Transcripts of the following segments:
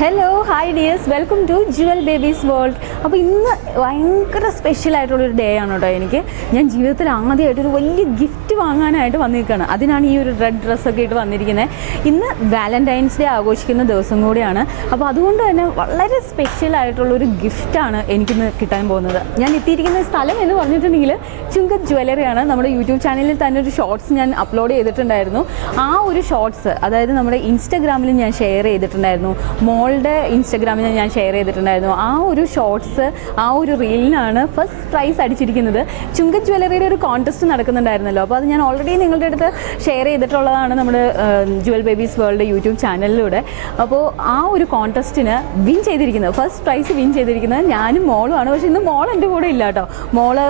Hello hi dears, welcome to Jewel Babies World. അപ്പോൾ ഇന്ന് ഭയങ്കര സ്പെഷ്യലായിട്ടുള്ളൊരു ഡേ ആണ് കേട്ടോ. ഞാൻ ജീവിതത്തിൽ ആദ്യമായിട്ടൊരു വലിയ ഗിഫ്റ്റ് വാങ്ങാനായിട്ട് വന്നിരിക്കുകയാണ്. അതിനാണ് ഈ ഒരു റെഡ് ഡ്രസ്സൊക്കെ ഇട്ട് വന്നിരിക്കുന്നത്. ഇന്ന് വാലന്റൈൻസ് ഡേ ആഘോഷിക്കുന്ന ദിവസം കൂടിയാണ്. അപ്പോൾ അതുകൊണ്ട് തന്നെ വളരെ സ്പെഷ്യലായിട്ടുള്ളൊരു ഗിഫ്റ്റാണ് എനിക്കിന്ന് കിട്ടാൻ പോകുന്നത്. ഞാൻ എത്തിയിരിക്കുന്ന സ്ഥലം എന്ന് പറഞ്ഞിട്ടുണ്ടെങ്കിൽ ചുങ്കത്ത് ജ്വല്ലറിയാണ്. നമ്മുടെ യൂട്യൂബ് ചാനലിൽ തന്നെ ഒരു ഷോർട്സ് ഞാൻ അപ്ലോഡ് ചെയ്തിട്ടുണ്ടായിരുന്നു. ആ ഒരു ഷോർട്സ് അതായത് നമ്മുടെ ഇൻസ്റ്റഗ്രാമിൽ ഞാൻ ഷെയർ ചെയ്തിട്ടുണ്ടായിരുന്നു, മോളുടെ ഇൻസ്റ്റഗ്രാമിൽ ഞാൻ ഷെയർ ചെയ്തിട്ടുണ്ടായിരുന്നു. ആ ഒരു ഷോർട്സ്, ആ ഒരു റീലിനാണ് ഫസ്റ്റ് പ്രൈസ് അടിച്ചിരിക്കുന്നത്. ചുങ്കത്ത് ജ്വല്ലറിയുടെ ഒരു കോൺടെസ്റ്റ് നടക്കുന്നുണ്ടായിരുന്നല്ലോ, അപ്പോൾ അത് ഞാൻ ഓൾറെഡി നിങ്ങളുടെ അടുത്ത് ഷെയർ ചെയ്തിട്ടുള്ളതാണ് നമ്മുടെ ജുവൽ ബേബീസ് വേൾഡ് യൂട്യൂബ് ചാനലിലൂടെ. അപ്പോൾ ആ ഒരു കോൺടെസ്റ്റിന് വിൻ ചെയ്തിരിക്കുന്നത്, ഫസ്റ്റ് പ്രൈസ് വിൻ ചെയ്തിരിക്കുന്നത് ഞാനും മോളുമാണ്. പക്ഷേ ഇന്ന് മോൾ എൻ്റെ കൂടെ ഇല്ല കേട്ടോ. മോള്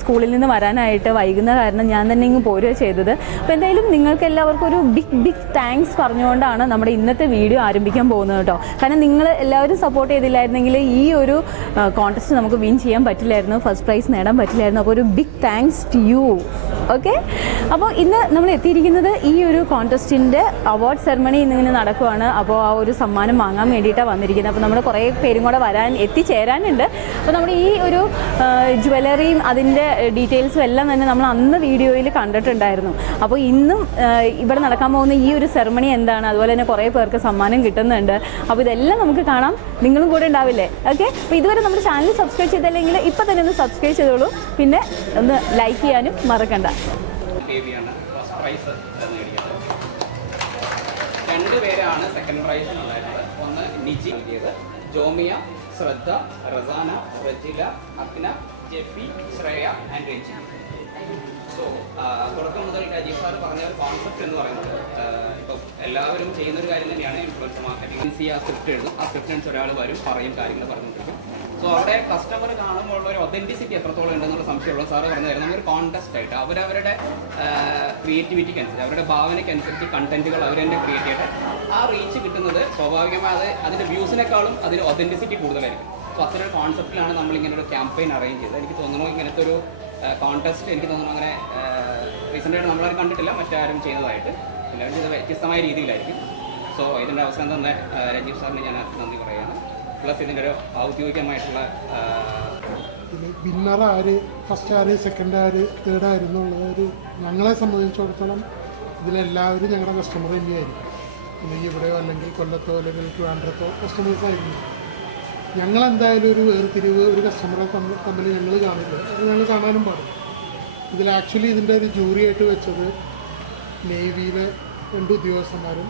സ്കൂളിൽ നിന്ന് വരാനായിട്ട് വൈകുന്ന കാരണം ഞാൻ തന്നെ ഇങ്ങ് പോരുക ചെയ്തത്. അപ്പോൾ എന്തായാലും നിങ്ങൾക്ക് എല്ലാവർക്കും ഒരു ബിഗ് താങ്ക്സ് പറഞ്ഞുകൊണ്ടാണ് നമ്മുടെ ഇന്നത്തെ വീഡിയോ ആരംഭിക്കാൻ പോകുന്നത് കേട്ടോ. കാരണം നിങ്ങൾ എല്ലാവരും സപ്പോർട്ട് ചെയ്തില്ലായിരുന്നെങ്കിൽ ഈ ഒരു കോൺടെസ്റ്റ് നമുക്ക് വിൻ ചെയ്യാൻ പറ്റില്ലായിരുന്നു, ഫസ്റ്റ് പ്രൈസ് നേടാൻ പറ്റില്ലായിരുന്നു. അപ്പോൾ ഒരു big thanks to you. Okay, അപ്പോൾ ഇന്ന് നമ്മൾ എത്തിയിരിക്കുന്നത് ഈ ഒരു കോൺടെസ്റ്റിൻ്റെ അവാർഡ് സെറമണി ഇന്നിങ്ങനെ നടക്കുവാണ്. അപ്പോൾ ആ ഒരു സമ്മാനം വാങ്ങാൻ വേണ്ടിയിട്ടാണ് വന്നിരിക്കുന്നത്. അപ്പോൾ നമ്മൾ കുറേ പേരും കൂടെ എത്തിച്ചേരാനുണ്ട്. അപ്പോൾ നമ്മുടെ ഈ ഒരു ജ്വല്ലറിയും അതിൻ്റെ ഡീറ്റെയിൽസും എല്ലാം തന്നെ നമ്മൾ അന്ന് വീഡിയോയിൽ കണ്ടിട്ടുണ്ടായിരുന്നു. അപ്പോൾ ഇന്നും ഇവിടെ നടക്കാൻ പോകുന്ന ഈ ഒരു സെറമണി എന്താണ്, അതുപോലെ തന്നെ കുറേ പേർക്ക് സമ്മാനം കിട്ടുന്നുണ്ട്. അപ്പോൾ ഇതെല്ലാം നമുക്ക് കാണാം. നിങ്ങളും കൂടെ ഉണ്ടാവില്ലേ? ഓക്കെ, അപ്പോൾ ഇതുവരെ നമ്മുടെ ചാനൽ സബ്സ്ക്രൈബ് ചെയ്തില്ലെങ്കിൽ ഇപ്പം തന്നെ ഒന്ന് സബ്സ്ക്രൈബ് ചെയ്തോളൂ. പിന്നെ ഒന്ന് ലൈക്ക് ചെയ്യാനും മറക്കണ്ട. രണ്ടുപേരാണ് സെക്കൻഡ് പ്രൈസ് ഉണ്ടായിരുന്നത്. ഒന്ന് നിജി, ജോമിയ, ശ്രദ്ധ, റസാന, റജില, അഗ്ന, ജെഫി, ശ്രേയ ആൻഡ് രജി. സോ തുടക്കം മുതൽ അജീബ് സാർ പറഞ്ഞ ഒരു കോൺസെപ്റ്റ് എന്ന് പറയുന്നത്, ഇപ്പോൾ എല്ലാവരും ചെയ്യുന്നൊരു കാര്യം തന്നെയാണ് ഇൻഫ്ലുവൻസർ മാർക്കറ്റിംഗ്. ആ സ്ക്രിപ്റ്റ് എഴുതും, ആ സ്ക്രിപ്റ്റ് അനുസരിച്ച് ഒരാൾ വരും, പറയും, കാര്യങ്ങൾ പറഞ്ഞുകൊണ്ടിരിക്കും. സോ അവിടെ കസ്റ്റമർ കാണുമ്പോൾ ഒരു ഒതൻറ്റിസിറ്റി എത്രത്തോളം ഉണ്ടെന്നുള്ള സംശയമുള്ള സാറ് പറഞ്ഞായിരുന്നു. നമ്മളൊരു കോൺടെസ്റ്റ് ആയിട്ട് അവരവരുടെ ക്രിയേറ്റിവിറ്റിക്ക് അനുസരിച്ച്, അവരുടെ ഭാവനയ്ക്കനുസരിച്ച് കണ്ടന്റുകൾ അവർ തന്നെ ക്രിയേറ്റ് ചെയ്തിട്ട് ആ റീച്ച് കിട്ടുന്നത് സ്വാഭാവികമായി അതിൻ്റെ വ്യൂസിനേക്കാളും അതിന് ഒതൻറ്റിസിറ്റി കൂടുതലായിരിക്കും. സോ അത്തരം കോൺസെപ്റ്റിലാണ് നമ്മളിങ്ങനെ ഒരു ക്യാമ്പയിൻ അറേഞ്ച് ചെയ്തത്. എനിക്ക് തോന്നുന്നു ഇങ്ങനത്തെ ഒരു കോൺടെസ്റ്റ് എനിക്ക് തോന്നുന്നു അങ്ങനെ റീസെൻ്റായിട്ട് നമ്മളാരും കണ്ടിട്ടില്ല മറ്റാരും ചെയ്യുന്നതായിട്ട്. എല്ലാവരും ചെയ്ത വ്യത്യസ്തമായ രീതിയിലായിരിക്കും. സോ ഇതിൻ്റെ അവസരം തന്നെ രഞ്ജീവ് സാറിന് ഞാൻ നന്ദി പറയുകയാണ്. പ്ലസ് ഇതിൻ്റെ ഒരു ഔദ്യോഗികമായിട്ടുള്ള വിന്നർ ആര്, ഫസ്റ്റ് ആര്, സെക്കൻഡ് ആര്, തേർഡ് ആയിരുന്നുള്ളത് ഞങ്ങളെ സംബന്ധിച്ചിടത്തോളം ഇതിലെല്ലാവരും ഞങ്ങളുടെ കസ്റ്റമർ തന്നെയായിരിക്കും. അല്ലെങ്കിൽ ഇവിടെയോ അല്ലെങ്കിൽ കൊല്ലത്തോ അല്ലെങ്കിൽ ട്രിവാൻഡ്രത്തോ കസ്റ്റമേഴ്സ് ആയിരുന്നു. ഞങ്ങളെന്തായാലും ഒരു വേർതിരിവ് ഒരു കസ്റ്റമറെ തമ്മിൽ ഞങ്ങൾ കാണില്ല, അത് ഞങ്ങൾ കാണാനും പാടില്ല. ഇതിൽ ആക്ച്വലി ഇതിൻ്റെ ഒരു ജൂറി ആയിട്ട് വെച്ചത് നേവിയിലെ 2 ഉദ്യോഗസ്ഥന്മാരും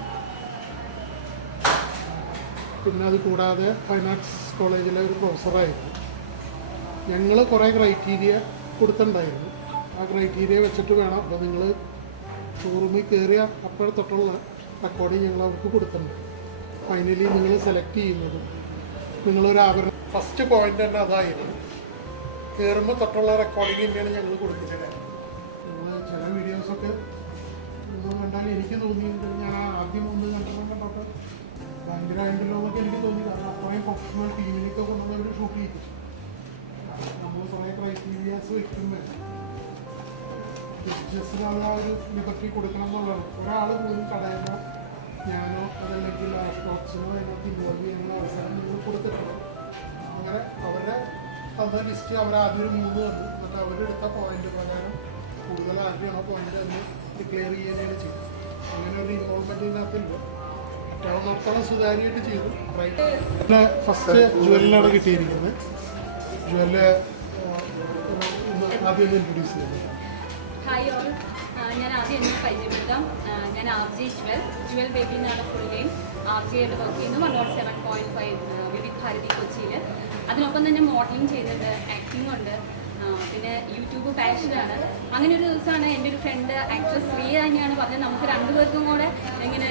പിന്നെ അത് കൂടാതെ ഫൈൻ ആർട്സ് കോളേജിലെ ഒരു പ്രൊഫസറായിരുന്നു. ഞങ്ങൾ കുറേ ക്രൈറ്റീരിയ കൊടുത്തിട്ടുണ്ടായിരുന്നു. ആ ക്രൈറ്റീരിയ വെച്ചിട്ട് വേണം, അപ്പോൾ നിങ്ങൾ ഷോറൂമിൽ കയറിയ അപ്പോൾ തൊട്ടുള്ള റെക്കോർഡിങ് ഞങ്ങൾ അവർക്ക് കൊടുത്തിട്ടുണ്ട്. ഫൈനലി നിങ്ങൾ സെലക്ട് ചെയ്യുന്നതും നിങ്ങളൊരു ആവരണം ഫസ്റ്റ് പോയിന്റ് തന്നെ അതായിരുന്നു. കയറുമ്പോൾ തൊട്ടുള്ള റെക്കോർഡിങ് തന്നെയാണ് ഞങ്ങൾ കൊടുത്തിട്ടുള്ളത്. നിങ്ങൾ ചില വീഡിയോസൊക്കെ ഒന്നും കണ്ടാൽ എനിക്ക് തോന്നിയിട്ടുണ്ട്, ഞാൻ ആദ്യം ഒന്ന് കണ്ടിട്ട് ഭയങ്കരമായിട്ടുണ്ടല്ലോ എന്നൊക്കെ എനിക്ക് തോന്നി. കാരണം അത്രയും പ്രൊഫഷണൽ ടീമിനൊക്കെ കൊണ്ടുള്ള ഒരു ഷൂട്ട് ചെയ്തു. നമ്മൾ കുറേ ക്രൈറ്റീരിയാസ് വയ്ക്കുമ്പോൾ ജഡ്ജസിനുള്ള ഒരു ലിബർട്ടി കൊടുക്കണം എന്നുള്ളതാണ്. ഒരാൾ പോലും തടയുന്ന ഞാനോ അതല്ലെങ്കിൽ ആ സ്റ്റോക്സിനോ അതിനകത്ത് ഇൻവോൾവ് ചെയ്യുന്ന അവസരം നിങ്ങൾ കൊടുത്തിട്ടുണ്ട്. അങ്ങനെ അവരുടെ തന്ന ലിസ്റ്റ് അവരാദ്യം ഒരു 3 തന്നു. എന്നിട്ട് അവരെടുത്ത പോയിന്റ് പ്രകാരം കൂടുതൽ ആരുടെയാണോ പോയിന്റ് അതിന് ഡിക്ലെയർ ചെയ്യാനാണ് ചെയ്തത്. അങ്ങനെ ഒരു ഇൻവോൾവ്മെൻറ്റ് ഇതിനകത്തില്ല. ഏറ്റവും സുതാര്യമായിട്ട് ചെയ്തു. പിന്നെ ഫസ്റ്റ് ജ്വല്ലിനാണ് കിട്ടിയിരിക്കുന്നത്. ജ്വല്ല് ആദ്യം ഇൻട്രൊഡ്യൂസ് ചെയ്യുന്നത്. ഹായ് ഓൾ, ഞാൻ ആദ്യം എന്നെ പരിചയപ്പെടുത്താം. ഞാൻ RJ ജുവൽ ബേബി എന്നാണ് ഫുൾ നെയിം. RJ ആയിട്ട് വർക്ക് ചെയ്യുന്നു 107.5 വിവിധ ഭാരതി കൊച്ചിയിൽ. അതിനൊപ്പം തന്നെ മോഡലിംഗ് ചെയ്തിട്ടുണ്ട്, ആക്ടിംഗ് ഉണ്ട്, പിന്നെ യൂട്യൂബ് പാഷനാണ്. അങ്ങനെ ഒരു ദിവസമാണ് എൻ്റെ ഒരു ഫ്രണ്ട് ആക്ട്രസ് ശ്രീയ തന്നെയാണ് പറഞ്ഞത്, നമുക്ക് 2 പേർക്കും കൂടെ ഇങ്ങനെ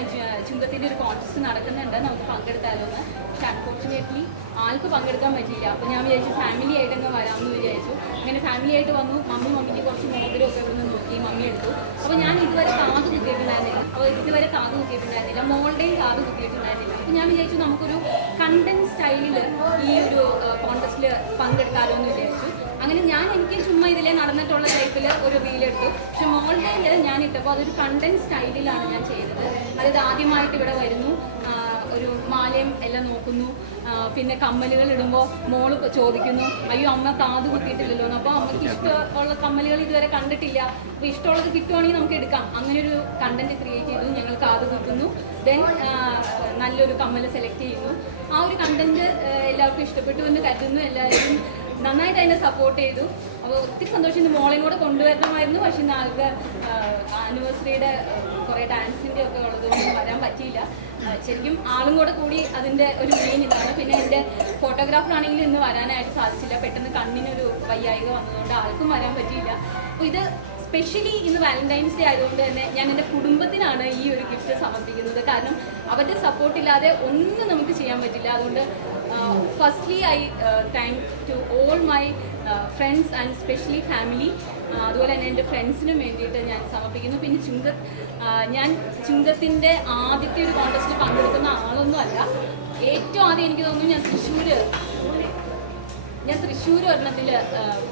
ചുങ്കത്തിൻ്റെ ഒരു കോൺടെസ്റ്റ് നടക്കുന്നുണ്ട്, നമുക്ക് പങ്കെടുത്താലോ എന്ന്. പക്ഷെ അൺഫോർച്ചുനേറ്റ്ലി ആൾക്ക് പങ്കെടുക്കാൻ പറ്റിയില്ല. അപ്പോൾ ഞാൻ വിചാരിച്ചു ഫാമിലി ആയിട്ടങ്ങ് വരാമെന്ന് വിചാരിച്ചു. അങ്ങനെ ഫാമിലി ആയിട്ട് വന്നു. മമ്മിക്ക് കുറച്ച് മോതിരമൊക്കെ ഇവിടെ നിന്ന് നോക്കി മമ്മി എടുത്തു. അപ്പോൾ ഞാൻ ഇതുവരെ കാത് കുത്തിയിട്ടുണ്ടായിരുന്നില്ല. മോളുടെയും കാത് കുത്തിയിട്ടുണ്ടായിരുന്നില്ല. അപ്പോൾ ഞാൻ വിചാരിച്ചു നമുക്കൊരു കണ്ടന്റ് സ്റ്റൈലിൽ ഈ ഒരു കോൺടെസ്റ്റിൽ പങ്കെടുത്താലോ എന്ന് വിചാരിച്ചു. അങ്ങനെ എനിക്ക് ചുമ്മാ ഇതിലെ നടന്നിട്ടുള്ള ടൈപ്പിൽ ഒരു റീലെടുത്തു. പക്ഷെ മോളുടെ ഞാൻ ഇട്ടപ്പോൾ അതൊരു കണ്ടന്റ് സ്റ്റൈലിലാണ് ഞാൻ ചെയ്തത്. അതായത് ആദ്യമായിട്ട് ഇവിടെ വരുന്നു, ഒരു മാലയും എല്ലാം നോക്കുന്നു. പിന്നെ കമ്മലുകൾ ഇടുമ്പോൾ മോള് ചോദിക്കുന്നു, അയ്യോ അമ്മ കാത് കുത്തിയിട്ടില്ലല്ലോ എന്ന്. അപ്പോൾ അമ്മയ്ക്ക് ഇഷ്ടമുള്ള കമ്മലുകൾ ഇതുവരെ കണ്ടിട്ടില്ല, അപ്പോൾ ഇഷ്ടമുള്ളത് കിട്ടുവാണെങ്കിൽ നമുക്ക് എടുക്കാം. അങ്ങനെ ഒരു കണ്ടന്റ് ക്രിയേറ്റ് ചെയ്തു. ഞങ്ങൾ കാത് കുത്തുന്നു, ദെൻ നല്ലൊരു കമ്മൽ സെലക്ട് ചെയ്യുന്നു. ആ ഒരു കണ്ടന്റ് എല്ലാവർക്കും ഇഷ്ടപ്പെട്ടു എന്ന് കരുതുന്നു. എല്ലാവരും നന്നായിട്ട് അതിനെ സപ്പോർട്ട് ചെയ്തു. അപ്പോൾ ഒത്തിരി സന്തോഷം. ഇന്ന് മോളെയും കൂടെ കൊണ്ടുവരണമായിരുന്നു, പക്ഷെ ഇന്ന് ആൾക്ക് ആനിവേഴ്സറിയുടെ കുറേ ഡാൻസിൻ്റെ ഒക്കെ ഉള്ളതുകൊണ്ട് വരാൻ പറ്റിയില്ല. ശരിക്കും ആളും കൂടെ കൂടി അതിൻ്റെ ഒരു മെയിൻ ഇതാണ്. പിന്നെ എൻ്റെ ഫോട്ടോഗ്രാഫറാണെങ്കിലും ഇന്ന് വരാനായിട്ട് സാധിച്ചില്ല, പെട്ടെന്ന് കണ്ണിനൊരു വയ്യായിക വന്നതുകൊണ്ട് ആൾക്കും വരാൻ പറ്റിയില്ല. അപ്പോൾ ഇത് സ്പെഷ്യലി ഇന്ന് വാലന്റൈൻസ് ഡേ ആയതുകൊണ്ട് തന്നെ ഞാൻ എൻ്റെ കുടുംബത്തിനാണ് ഈ ഒരു ഗിഫ്റ്റ് സമർപ്പിക്കുന്നത്. കാരണം അവരുടെ സപ്പോർട്ടില്ലാതെ ഒന്നും നമുക്ക് ചെയ്യാൻ പറ്റില്ല. അതുകൊണ്ട് firstly I thank to all my friends and specially family. അതുപോലെ തന്നെ എൻ്റെ ഫ്രണ്ട്സിനും വേണ്ടിയിട്ട് ഞാൻ സമർപ്പിക്കുന്നു. പിന്നെ ഞാൻ ചുങ്കത്തിൻ്റെ ആദ്യത്തെ ഒരു കോൺടെസ്റ്റിൽ പങ്കെടുക്കുന്ന ആളൊന്നും അല്ല. ഏറ്റവും ആദ്യം എനിക്ക് തോന്നുന്നു ഞാൻ തൃശ്ശൂർ ഒരെണ്ണത്തിൽ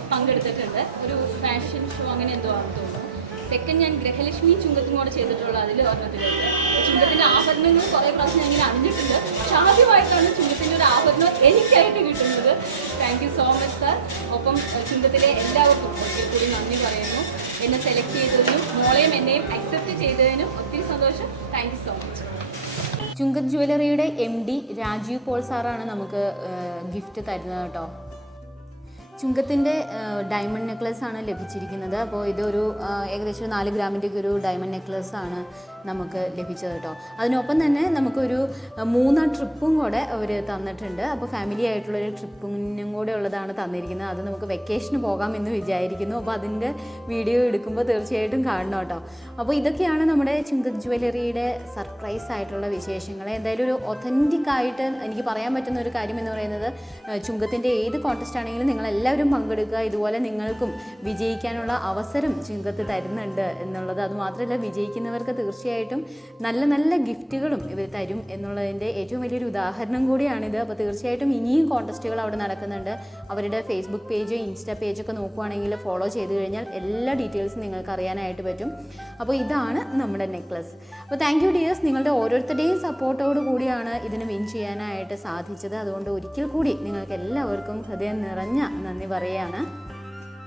പങ്കെടുത്തിട്ടുണ്ട്, ഒരു ഫാഷൻ ഷോ അങ്ങനെ എന്തോ ആണെന്ന് തോന്നുന്നു. സെക്കൻഡ് ഞാൻ ഗൃഹലക്ഷ്മി ചുങ്കത്തും കൂടെ ചെയ്തിട്ടുള്ള അതിൽ ഒരെണ്ണത്തിലുണ്ട്. ചുങ്കത്തിൻ്റെ ആഭരണങ്ങൾ കുറേ പ്രാവശ്യം ഞാൻ ഇങ്ങനെ അറിഞ്ഞിട്ടുണ്ട്, പക്ഷെ ആദ്യമായിട്ടാണ് ചുങ്കത്തിൻ്റെ ഒരു ആഭരണം എനിക്കായിട്ട് കിട്ടുന്നത്. Thank you so much sir. ഒപ്പം ചുങ്കത്തിലെ എല്ലാവർക്കും ഒരിക്കൽ കൂടി നന്ദി പറയുന്നു. എന്നെ സെലക്ട് ചെയ്തതിനും മോളെയും എന്നെയും അക്സെപ്റ്റ് ചെയ്തതിനും ഒത്തിരി സന്തോഷം. Thank you so much. Chungath ജ്വല്ലറിയുടെ MD രാജീവ് പോൾ സാറാണ് നമുക്ക് ഗിഫ്റ്റ് തരുന്നത് കേട്ടോ. ചുങ്കത്തിൻ്റെ ഡയമണ്ട് നെക്ലസ് ആണ് ലഭിച്ചിരിക്കുന്നത്. അപ്പോൾ ഇതൊരു ഏകദേശം 4 ഗ്രാമിൻ്റെ ഒരു ഡയമണ്ട് നെക്ലസ് ആണ് നമുക്ക് ലഭിച്ചത് കേട്ടോ. അതിനൊപ്പം തന്നെ നമുക്കൊരു 3 ട്രിപ്പും കൂടെ അവർ തന്നിട്ടുണ്ട്. അപ്പോൾ ഫാമിലി ആയിട്ടുള്ളൊരു ട്രിപ്പിനും കൂടെ ഉള്ളതാണ് തന്നിരിക്കുന്നത്. അത് നമുക്ക് വെക്കേഷന് പോകാമെന്ന് വിചാരിക്കുന്നു. അപ്പോൾ അതിൻ്റെ വീഡിയോ എടുക്കുമ്പോൾ തീർച്ചയായിട്ടും കാണണം കേട്ടോ. അപ്പോൾ ഇതൊക്കെയാണ് നമ്മുടെ ചുങ്കത്ത് ജ്വല്ലറിയുടെ സർപ്രൈസ് ആയിട്ടുള്ള വിശേഷങ്ങൾ. എന്തായാലും ഒരു ഒത്തൻറ്റിക് ആയിട്ട് എനിക്ക് പറയാൻ പറ്റുന്ന ഒരു കാര്യം എന്ന് പറയുന്നത്, ചുങ്കത്തിൻ്റെ ഏത് കോൺടെസ്റ്റ് ആണെങ്കിലും നിങ്ങളെല്ലാവരും പങ്കെടുക്കുക. ഇതുപോലെ നിങ്ങൾക്കും വിജയിക്കാനുള്ള അവസരം ചുങ്കത്ത് തരുന്നുണ്ട് എന്നുള്ളത്. അതുമാത്രമല്ല, വിജയിക്കുന്നവർക്ക് തീർച്ചയായിട്ടും നല്ല നല്ല ഗിഫ്റ്റുകളും ഇവർ തരും എന്നുള്ളതിൻ്റെ ഏറ്റവും വലിയൊരു ഉദാഹരണം കൂടിയാണിത്. അപ്പോൾ തീർച്ചയായിട്ടും ഇനിയും കോൺടെസ്റ്റുകൾ അവിടെ നടക്കുന്നുണ്ട്. അവരുടെ ഫേസ്ബുക്ക് പേജ്, ഇൻസ്റ്റാ പേജൊക്കെ നോക്കുവാണെങ്കിൽ ഫോളോ ചെയ്ത് കഴിഞ്ഞാൽ എല്ലാ ഡീറ്റെയിൽസും നിങ്ങൾക്ക് അറിയാനായിട്ട് പറ്റും. അപ്പോൾ ഇതാണ് നമ്മുടെ നെക്ലസ്. അപ്പോൾ താങ്ക് യു ഡിയേഴ്സ്. നിങ്ങളുടെ ഓരോരുത്തരുടെയും സപ്പോർട്ടോട് കൂടിയാണ് ഇതിന് വിൻ ചെയ്യാനായിട്ട് സാധിച്ചത്. അതുകൊണ്ട് ഒരിക്കൽ കൂടി നിങ്ങൾക്ക് എല്ലാവർക്കും ഹൃദയം നിറഞ്ഞ നന്ദി പറയുകയാണ്.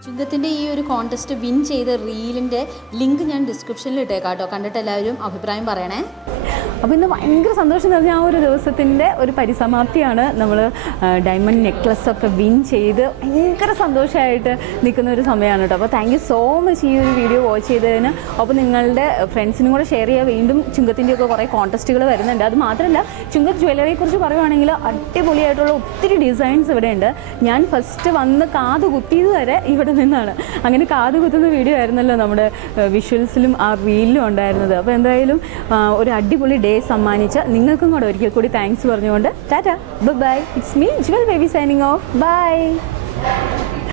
ചുങ്കത്തിൻ്റെ ഈ ഒരു കോൺടെസ്റ്റ് വിൻ ചെയ്ത റീലിൻ്റെ ലിങ്ക് ഞാൻ ഡിസ്ക്രിപ്ഷനിൽ ഇട്ടേക്കാം കേട്ടോ. കണ്ടിട്ട് എല്ലാവരും അഭിപ്രായം പറയണേ. അപ്പോൾ ഇന്ന് ഭയങ്കര സന്തോഷം നിറഞ്ഞ ആ ഒരു ദിവസത്തിൻ്റെ ഒരു പരിസമാപ്തിയാണ്. നമ്മൾ ഡയമണ്ട് നെക്ലസ്സൊക്കെ വിൻ ചെയ്ത് ഭയങ്കര സന്തോഷമായിട്ട് നിൽക്കുന്ന ഒരു സമയമാണ് കേട്ടോ. അപ്പോൾ താങ്ക് യു സോ മച്ച് ഈ ഒരു വീഡിയോ വാച്ച് ചെയ്തതിന്. അപ്പോൾ നിങ്ങളുടെ ഫ്രണ്ട്സിനും കൂടെ ഷെയർ ചെയ്യുക. വീണ്ടും ചുങ്കത്തിൻ്റെയൊക്കെ കുറേ കോൺടെസ്റ്റുകൾ വരുന്നുണ്ട്. അത് മാത്രമല്ല, ചുങ്കത്ത് ജ്വല്ലറിയെക്കുറിച്ച് പറയുവാണെങ്കിൽ അടിപൊളിയായിട്ടുള്ള ഒത്തിരി ഡിസൈൻസ് ഇവിടെ ഉണ്ട്. ഞാൻ ഫസ്റ്റ് വന്ന് കാത് കുത്തിയത് വരെ ഇവിടെ നിന്നാണ്. അങ്ങനെ കാത് കുത്തുന്ന വീഡിയോ ആയിരുന്നല്ലോ നമ്മുടെ വിഷ്വൽസിലും ആ റീലിലും ഉണ്ടായിരുന്നത്. അപ്പോൾ എന്തായാലും ഒരു അടിപൊളി ഡേ സമ്മാനിച്ച നിങ്ങൾക്കും കൂടെ ഒരിക്കൽ കൂടി താങ്ക്സ് പറഞ്ഞുകൊണ്ട് tata, bye. It's me Jewel Baby signing off. By.